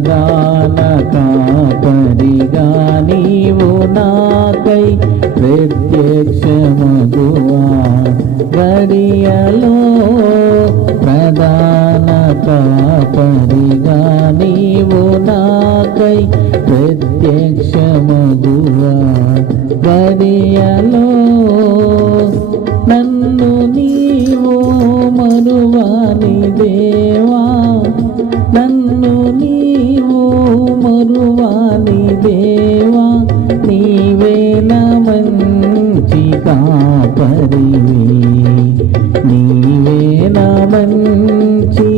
ప్రధాన కాపరిగా నీవు నాకై ప్రత్యక్షమగువా గడియలో ప్రధాన కాపరిగా నీవు నాకై ప్రత్యక్షమగువా గడియలో నన్ను నీవు మరువాని దేవా నన్ను నీవు మరువాని దేవా నీవే నా మంచి కాపరివి నీవే నా మంచి